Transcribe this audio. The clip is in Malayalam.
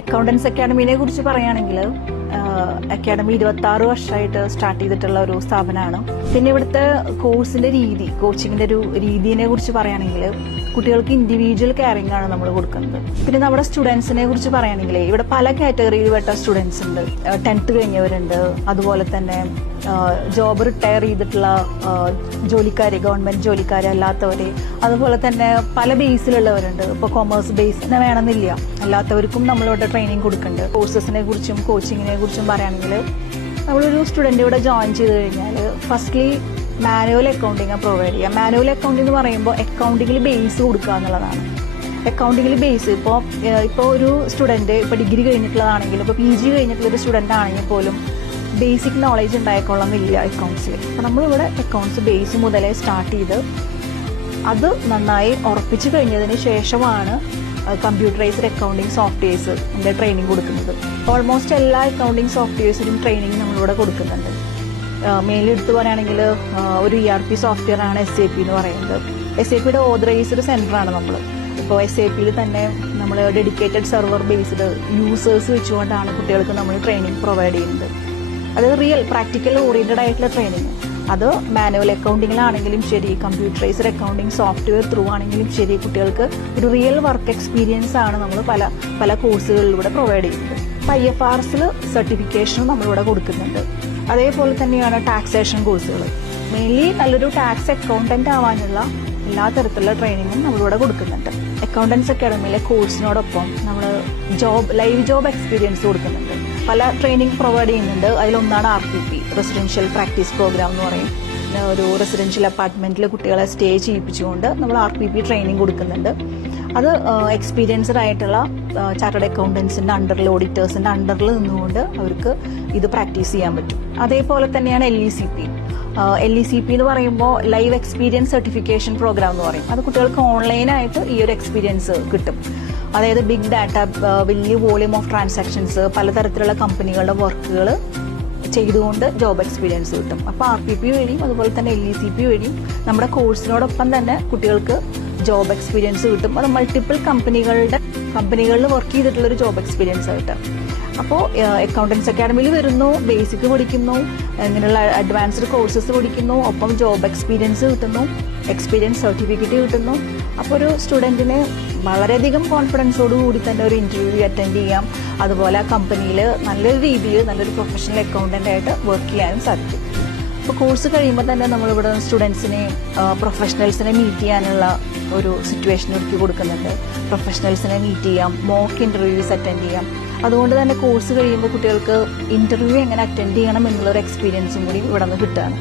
അക്കൗണ്ടൻസ് അക്കാഡമിനെ കുറിച്ച് പറയുകയാണെങ്കിൽ അക്കാഡമി 26 വർഷമായിട്ട് സ്റ്റാർട്ട് ചെയ്തിട്ടുള്ള ഒരു സ്ഥാപനമാണ്. പിന്നെ ഇവിടുത്തെ കോഴ്സിന്റെ രീതി, കോച്ചിങ്ങിന്റെ ഒരു രീതിയെ കുറിച്ച് പറയുകയാണെങ്കിൽ കുട്ടികൾക്ക് ഇൻഡിവിജ്വൽ കെയറിംഗ് ആണ് നമ്മൾ കൊടുക്കുന്നത്. പിന്നെ നമ്മുടെ സ്റ്റുഡൻസിനെ കുറിച്ച് പറയുകയാണെങ്കിൽ ഇവിടെ പല കാറ്റഗറിയിൽ പെട്ട സ്റ്റുഡൻസ് ഉണ്ട്. 10th കഴിഞ്ഞവരുണ്ട്, അതുപോലെ തന്നെ ജോബ് റിട്ടയർ ചെയ്തിട്ടുള്ള ജോലിക്കാര്, ഗവൺമെന്റ് ജോലിക്കാര് അല്ലാത്തവര്, അതുപോലെ തന്നെ പല ബേസിലുള്ളവരുണ്ട്. ഇപ്പോൾ കൊമേഴ്സ് ബേസിന് വേണമെന്നില്ല, അല്ലാത്തവർക്കും നമ്മളിവിടെ ട്രെയിനിങ് കൊടുക്കുന്നുണ്ട്. കോഴ്സസിനെ കുറിച്ചും കോച്ചിങ്ങിനെ കുറിച്ചും പറയുകയാണെങ്കിൽ നമ്മളൊരു സ്റ്റുഡന്റ് ഇവിടെ ജോയിൻ ചെയ്ത് കഴിഞ്ഞാൽ ഫസ്റ്റ്ലി മാനുവൽ അക്കൗണ്ടിങ് പ്രൊവൈഡ് ചെയ്യാം. മാനുവൽ അക്കൗണ്ടിങ് എന്ന് പറയുമ്പോൾ അക്കൗണ്ടിങ്ങിൽ ബേസ് കൊടുക്കുക എന്നുള്ളതാണ്. അക്കൗണ്ടിങ്ങിൽ ബേസ് ഇപ്പോൾ ഒരു സ്റ്റുഡന്റ് ഇപ്പോൾ ഡിഗ്രി കഴിഞ്ഞിട്ടുള്ളതാണെങ്കിലും ഇപ്പോൾ PG കഴിഞ്ഞിട്ടുള്ള ഒരു സ്റ്റുഡന്റ് ആണെങ്കിൽ പോലും ബേസിക് നോളേജ് ഉണ്ടായിക്കൊള്ളുന്നില്ല അക്കൗണ്ട്സിൽ. അപ്പോൾ നമ്മളിവിടെ അക്കൗണ്ട്സ് ബേസ് മുതലേ സ്റ്റാർട്ട് ചെയ്ത് അത് നന്നായി ഉറപ്പിച്ചു കഴിഞ്ഞതിന് ശേഷമാണ് കമ്പ്യൂട്ടറൈസ്ഡ് അക്കൗണ്ടിങ് സോഫ്റ്റ്വെയർസിന്റെ ട്രെയിനിങ് കൊടുക്കുന്നത്. ഓൾമോസ്റ്റ് എല്ലാ അക്കൗണ്ടിങ് സോഫ്റ്റ്വെയർസിനും ട്രെയിനിങ് നമ്മളിവിടെ കൊടുക്കുന്നുണ്ട്. മെയിൻലി എടുത്തു പറയുകയാണെങ്കിൽ ഒരു ERP സോഫ്റ്റ്വെയർ ആണ് SAP എന്ന് പറയുന്നത്. SAPയുടെ ഓതറൈസ്ഡ് സെന്ററാണ് നമ്മൾ. ഇപ്പോൾ SAPയിൽ തന്നെ നമ്മൾ ഡെഡിക്കേറ്റഡ് സെർവർ ബേസ്ഡ് യൂസേഴ്സ് വെച്ചുകൊണ്ടാണ് കുട്ടികൾക്ക് നമ്മൾ ട്രെയിനിങ് പ്രൊവൈഡ് ചെയ്യുന്നത്. അത് റിയൽ പ്രാക്ടിക്കൽ ഓറിയന്റഡ് ആയിട്ടുള്ള ട്രെയിനിങ്. അത് മാനുവൽ അക്കൗണ്ടിങ്ങിലാണെങ്കിലും ശരി, കമ്പ്യൂട്ടറൈസ്ഡ് അക്കൗണ്ടിങ് സോഫ്റ്റ്വെയർ ത്രൂ ആണെങ്കിലും ശരി, കുട്ടികൾക്ക് ഒരു റിയൽ വർക്ക് എക്സ്പീരിയൻസ് ആണ് നമ്മൾ പല കോഴ്സുകളിലൂടെ പ്രൊവൈഡ് ചെയ്യുന്നത്. IFRSൽ സർട്ടിഫിക്കേഷനും നമ്മളിവിടെ കൊടുക്കുന്നുണ്ട്. അതേപോലെ തന്നെയാണ് ടാക്സേഷൻ കോഴ്സുകൾ. മെയിൻലി നല്ലൊരു ടാക്സ് അക്കൗണ്ടന്റ് ആവാനുള്ള എല്ലാ തരത്തിലുള്ള ട്രെയിനിങ്ങും നമ്മളിവിടെ കൊടുക്കുന്നുണ്ട്. അക്കൗണ്ടൻസ് അക്കാഡമിയിലെ കോഴ്സിനോടൊപ്പം നമ്മൾ ലൈവ് ജോബ് എക്സ്പീരിയൻസ് കൊടുക്കുന്നുണ്ട്. പല ട്രെയിനിങ് പ്രൊവൈഡ് ചെയ്യുന്നുണ്ട്. അതിലൊന്നാണ് RPP, റെസിഡൻഷ്യൽ പ്രാക്ടീസ് പ്രോഗ്രാം എന്ന് പറയും. ഒരു റെസിഡൻഷ്യൽ അപ്പാർട്ട്മെന്റിൽ കുട്ടികളെ സ്റ്റേ ചെയ്യിപ്പിച്ചുകൊണ്ട് നമ്മൾ RPP ട്രെയിനിങ് കൊടുക്കുന്നുണ്ട്. അത് എക്സ്പീരിയൻസ്ഡ് ആയിട്ടുള്ള ചാർട്ടേഡ് അക്കൗണ്ടൻസിന്റെ അണ്ടറിൽ, ഓഡിറ്റേഴ്സിന്റെ അണ്ടറിൽ നിന്നുകൊണ്ട് അവർക്ക് ഇത് പ്രാക്ടീസ് ചെയ്യാൻ പറ്റും. അതേപോലെ തന്നെയാണ് LECP എന്ന് പറയുമ്പോൾ ലൈവ് എക്സ്പീരിയൻസ് സർട്ടിഫിക്കേഷൻ പ്രോഗ്രാം എന്ന് പറയും. അത് കുട്ടികൾക്ക് ഓൺലൈനായിട്ട് ഈ ഒരു എക്സ്പീരിയൻസ് കിട്ടും. അതായത് ബിഗ് ഡാറ്റ, വലിയ വോളിയം ഓഫ് ട്രാൻസാക്ഷൻസ്, പലതരത്തിലുള്ള കമ്പനികളുടെ വർക്കുകൾ ചെയ്തുകൊണ്ട് ജോബ് എക്സ്പീരിയൻസ് കിട്ടും. അപ്പോൾ RPP വഴിയും അതുപോലെ തന്നെ LECP വഴിയും നമ്മുടെ കോഴ്സിനോടൊപ്പം തന്നെ കുട്ടികൾക്ക് ജോബ് എക്സ്പീരിയൻസ് കിട്ടും. അത് മൾട്ടിപ്പിൾ കമ്പനികളിൽ വർക്ക് ചെയ്തിട്ടുള്ളൊരു ജോബ് എക്സ്പീരിയൻസ് കിട്ടും. അപ്പോൾ അക്കൗണ്ടൻസ് അക്കാഡമിയിൽ വരുന്നു, ബേസിക് പഠിക്കുന്നു, ഇങ്ങനെയുള്ള അഡ്വാൻസ്ഡ് കോഴ്സസ് പഠിക്കുന്നു, ഒപ്പം ജോബ് എക്സ്പീരിയൻസ് കിട്ടുന്നു, എക്സ്പീരിയൻസ് സർട്ടിഫിക്കറ്റ് കിട്ടുന്നു. അപ്പോൾ ഒരു സ്റ്റുഡൻറ്റിന് വളരെയധികം കോൺഫിഡൻസോട് കൂടി തന്നെ ഒരു ഇന്റർവ്യൂ അറ്റൻഡ് ചെയ്യാം. അതുപോലെ ആ കമ്പനിയിൽ നല്ലൊരു രീതിയിൽ നല്ലൊരു പ്രൊഫഷണൽ അക്കൗണ്ടന്റ് ആയിട്ട് വർക്ക് ചെയ്യാനും സാധിക്കും. അപ്പോൾ കോഴ്സ് കഴിയുമ്പോൾ തന്നെ നമ്മളിവിടെ സ്റ്റുഡൻസിനെ, പ്രൊഫഷണൽസിനെ മീറ്റ് ചെയ്യാനുള്ള ഒരു സിറ്റുവേഷൻ ഒരുക്കി കൊടുക്കുന്നുണ്ട്. പ്രൊഫഷണൽസിനെ മീറ്റ് ചെയ്യാം, മോക്ക് ഇന്റർവ്യൂസ് അറ്റൻഡ് ചെയ്യാം. അതുകൊണ്ട് തന്നെ കോഴ്സ് കഴിയുമ്പോൾ കുട്ടികൾക്ക് ഇന്റർവ്യൂ എങ്ങനെ അറ്റൻഡ് ചെയ്യണം എന്നുള്ളൊരു എക്സ്പീരിയൻസും കൂടി ഇവിടെ നിന്ന് കിട്ടുകയാണ്.